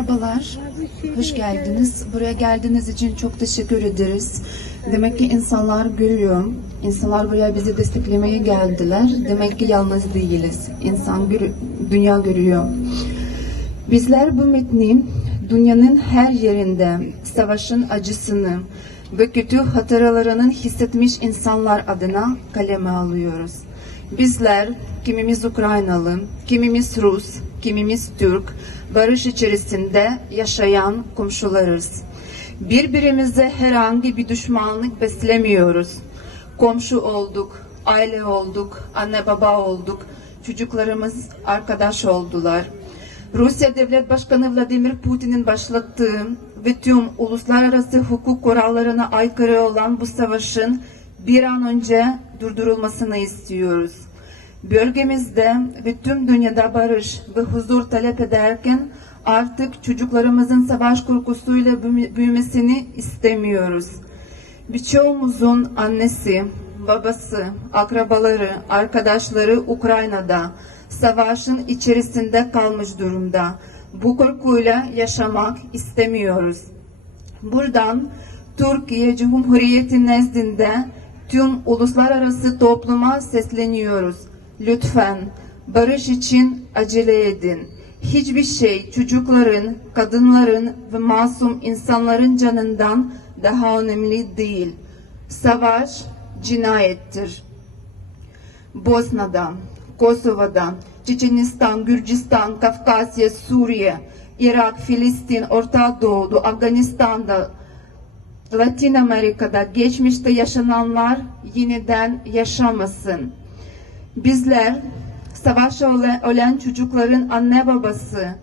Merhabalar, hoş geldiniz. Buraya geldiğiniz için çok teşekkür ederiz. Demek ki insanlar görüyor. İnsanlar buraya bizi desteklemeye geldiler. Demek ki yalnız değiliz. İnsan gör- dünya görüyor. Bizler bu metni dünyanın her yerinde savaşın acısını ve kötü hatıralarının hissetmiş insanlar adına kaleme alıyoruz. Bizler kimimiz Ukraynalı, kimimiz Rus, kimimiz Türk, barış içerisinde yaşayan komşularız. Birbirimize herhangi bir düşmanlık beslemiyoruz. Komşu olduk, aile olduk, anne baba olduk, çocuklarımız arkadaş oldular. Rusya Devlet Başkanı Vladimir Putin'in başlattığı ve tüm uluslararası hukuk kurallarına aykırı olan bu savaşın bir an önce durdurulmasını istiyoruz. Bölgemizde ve tüm dünyada barış ve huzur talep ederken artık çocuklarımızın savaş korkusuyla büyüme- büyümesini istemiyoruz. Birçoğumuzun annesi, babası, akrabaları, arkadaşları Ukrayna'da savaşın içerisinde kalmış durumda. Bu korkuyla yaşamak istemiyoruz. Buradan Türkiye Cumhuriyeti nezdinde tüm uluslararası topluma sesleniyoruz. Lütfen barış için acele edin. Hiçbir şey çocukların, kadınların ve masum insanların canından daha önemli değil. Savaş cinayettir. Bosna'da, Kosova'da, Çeçenistan, Gürcistan, Kafkasya, Suriye, Irak, Filistin, Orta Doğu'da, Afganistan'da, Latin Amerika'da geçmişte yaşananlar yeniden yaşamasın. Bizler savaşta ölen, çocukların anne babası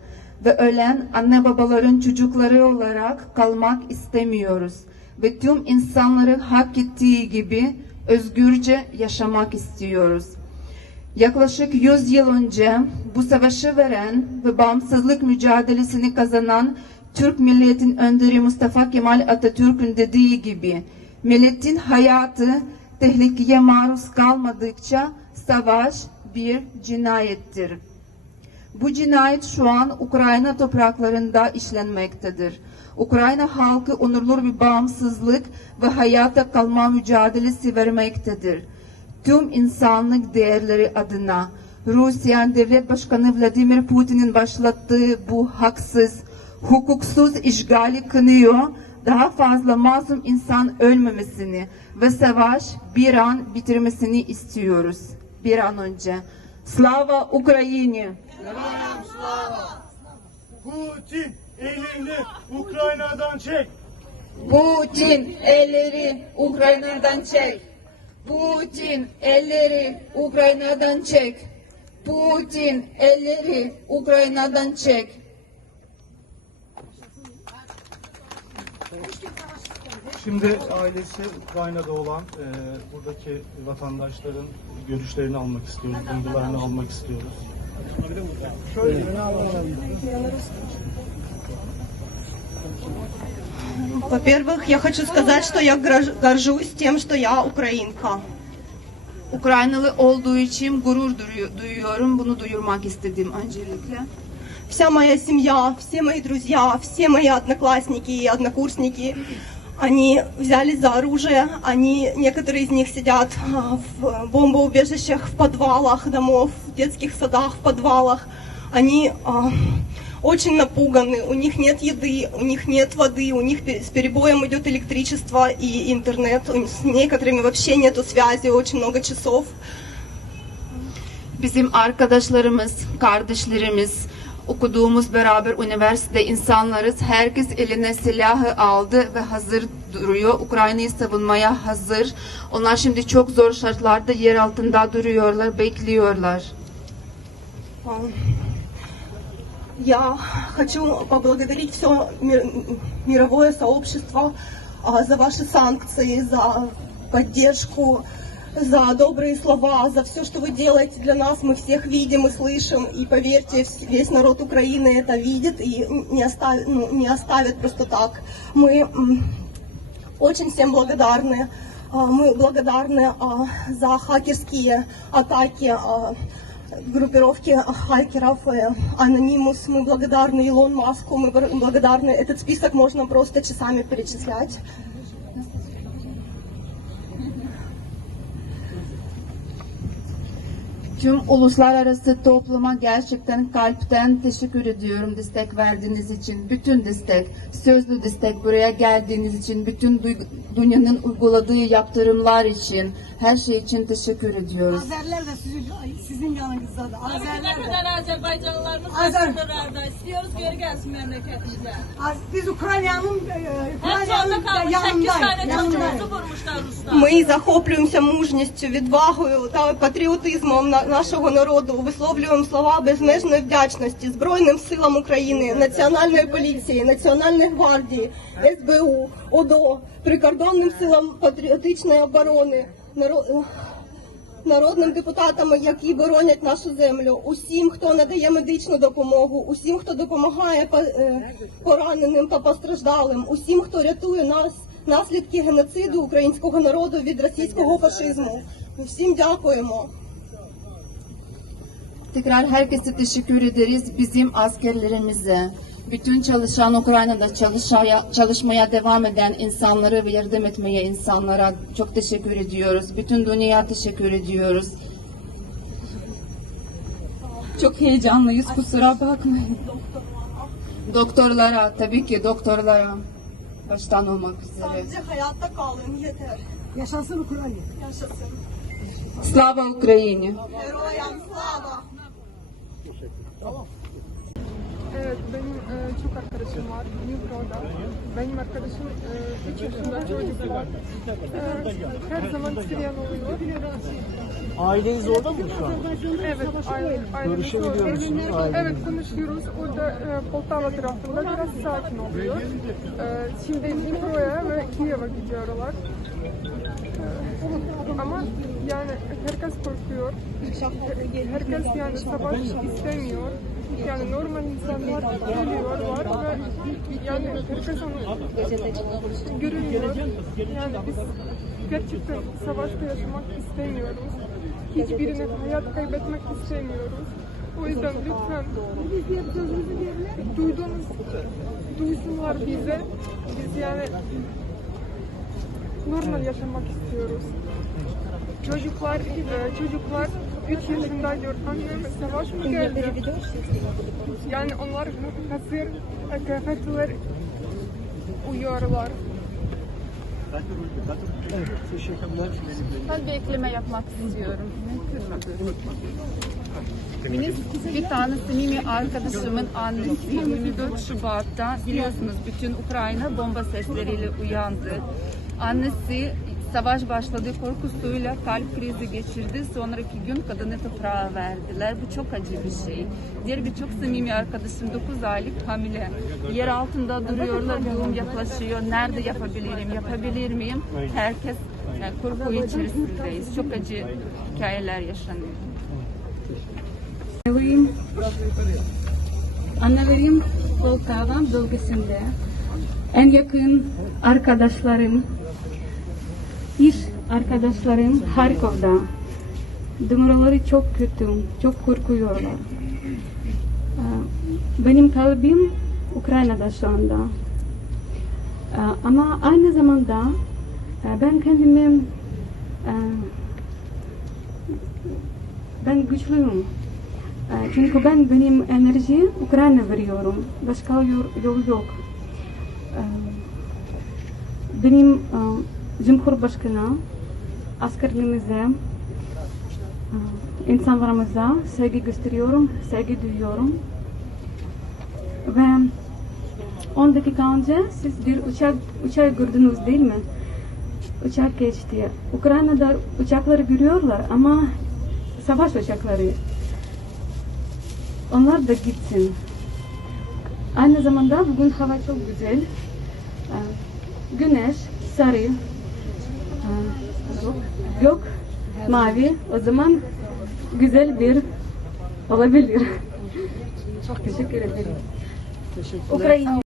ve ölen anne babaların çocukları olarak kalmak istemiyoruz. Ve tüm insanların hak ettiği gibi özgürce yaşamak istiyoruz. Yaklaşık 100 yıl önce bu savaşı veren ve bağımsızlık mücadelesini kazanan Türk milletin önderi Mustafa Kemal Atatürk'ün dediği gibi milletin hayatı tehlikeye maruz kalmadıkça savaş bir cinayettir. Bu cinayet şu an Ukrayna topraklarında işlenmektedir. Ukrayna halkı onurlu bir bağımsızlık ve hayata kalma mücadelesi vermektedir. Tüm insanlık değerleri adına Rusya Devlet Başkanı Vladimir Putin'in başlattığı bu haksız, hukuksuz işgali kınıyor, daha fazla masum insan ölmemesini ve savaş bir an bitirmesini istiyoruz. Bir an önce. Slava Ukrayini! Putin elini Ukrayna'dan çek. Putin elleri Ukrayna'dan çek. Putin elleri Ukrayna'dan çek. Putin elleri Ukrayna'dan çek. Şimdi ailesi Ukrayna'da olan e, buradaki vatandaşların görüşlerini almak istiyoruz, duygularını almak istiyoruz. Şöyle Во-первых, я хочу сказать, что я грож- горжусь тем, что я украинка. Ukraynalı olduğu için gurur duyu- duyuyorum. Bunu duyurmak istedim öncelikle. Вся моя семья, все мои друзья, все мои одноклассники и однокурсники, они взялись за оружие, они, некоторые из них сидят а, в бомбоубежищах, в подвалах домов, в детских садах, в подвалах. Они а, очень напуганы, у них нет еды, у них нет воды, у них с перебоем идет электричество и интернет, с некоторыми вообще нету связи очень много часов. Bizim arkadaşlarımız, kardeşlerimiz, okuduğumuz beraber üniversite insanlarız. Herkes eline silahı aldı ve hazır duruyor. Ukrayna'yı savunmaya hazır. Onlar şimdi çok zor şartlarda yer altında duruyorlar, bekliyorlar. А, Я хочу поблагодарить все мировое сообщество а, за ваши санкции, за поддержку, за добрые слова, за все, что вы делаете для нас. Мы всех видим и слышим. И поверьте, весь народ Украины это видит и не оставит, ну, не оставит просто так. Мы очень всем благодарны. А, Мы благодарны а, за хакерские атаки а, группировки хайкеров э, Anonymous. Мы благодарны Илон Маску, мы благодарны. Этот список можно просто часами перечислять. Tüm uluslararası topluma gerçekten kalpten teşekkür ediyorum destek verdiğiniz için. Bütün destek, sözlü destek buraya geldiğiniz için, bütün duygu- dünyanın uyguladığı yaptırımlar için, her şey için teşekkür ediyoruz. Azerler de sizin, sizin yanınızda da. Tabii ki Azerler ne de. kadar Azerbaycanlılarımız Azer- var sınırlarda. İstiyoruz geri gelsin memleketimize. Az- Biz Ukrayna'nın e, Hep orada Ukrayna'nın kalmış. 8 yanındayız. tane çocuğumuzu yanındayız. vurmuşlar Ruslar. Ми захоплюємося мужністю, відвагою та патріотизмом на- нашого народу. Висловлюємо слова безмежної вдячності Збройним силам України, Національної поліції, Національної гвардії, СБУ, ОДО, прикордонним силам патріотичної оборони, народним депутатам, які боронять нашу землю, усім, хто надає медичну допомогу, усім, хто допомагає е, пораненим та постраждалим, усім, хто рятує нас наслідки геноциду українського народу від російського фашизму. Всім дякуємо. Tekrar herkese teşekkür ederiz. Bizim askerlerimize, bütün çalışan Ukrayna'da çalışaya, çalışmaya devam eden insanları ve yardım etmeye insanlara çok teşekkür ediyoruz. Bütün dünyaya teşekkür ediyoruz. Çok heyecanlıyız kusura bakmayın. Doktorlara tabii ki doktorlara baştan olmak üzere. Sadece hayatta kalın yeter. Yaşasın Ukrayna. Yaşasın. Slava Ukraini! Героям слава! Evet, benim e, çok arkadaşım var Dnipro'da. Benim arkadaşım 3 yaşında çocuk var. E, her zaman Siriyan oluyor. Aileniz orada mı şu an? Evet, aile, Görüşebiliyor musunuz ailenizle? Evet, konuşuyoruz. Orada e, Poltava tarafında biraz sakin oluyor. E, şimdi Dnipro'ya ve Kiev'e gidiyorlar. E, ama yani herkes korkuyor. Herkes yani savaş istemiyor. Yani normal insanlar geliyorlar ve yani herkes onu görüyor. Yani biz gerçekten savaşta yaşamak istemiyoruz. Hiçbirine hayat kaybetmek istemiyoruz. O yüzden lütfen duyduğunuz duysunlar bize. Biz yani normal yaşamak istiyoruz. Çocuklar, çocuklar 3 yaşında annem savaş mı geldi? Yani onlar hazır kıyafetler uyuyorlar. Ben bir ekleme yapmak istiyorum. Mümkün müdür? Benim bir tane samimi arkadaşımın annesi 24 Şubat'ta biliyorsunuz bütün Ukrayna bomba sesleriyle uyandı. Annesi savaş başladı korkusuyla kalp krizi geçirdi. Sonraki gün kadını toprağa verdiler. Bu çok acı bir şey. Diğer bir çok samimi arkadaşım 9 aylık hamile. Yer altında duruyorlar. Doğum yaklaşıyor. Nerede yapabilirim? Yapabilir miyim? Herkes yani korku içerisindeyiz. Çok acı hikayeler yaşanıyor. Annelerim, annelerim Poltava bölgesinde. En yakın arkadaşlarım, iş arkadaşlarım Harkov'da. Numaraları çok kötü, çok korkuyorlar. Ee, Benim kalbim Ukrayna'da şu anda. Ee, Ama aynı zamanda e, ben kendimi e, ben güçlüyüm. Ee, Çünkü ben benim enerjiyi Ukrayna veriyorum. Başka yol, yok. Ee, Benim e, Cumhurbaşkanı askerlerimize, e, insanlarımıza sevgi gösteriyorum, sevgi duyuyorum. Ve 10 dakika önce siz bir uçak, uçağı gördünüz değil mi? Uçak geçti. Ukrayna'da uçakları görüyorlar ama savaş uçakları. Onlar da gitsin. Aynı zamanda bugün hava çok güzel. Ee, Güneş, sarı, gök, mavi. O zaman güzel bir olabilir. Çok teşekkür ederim. Teşekkürler. Ukrayna.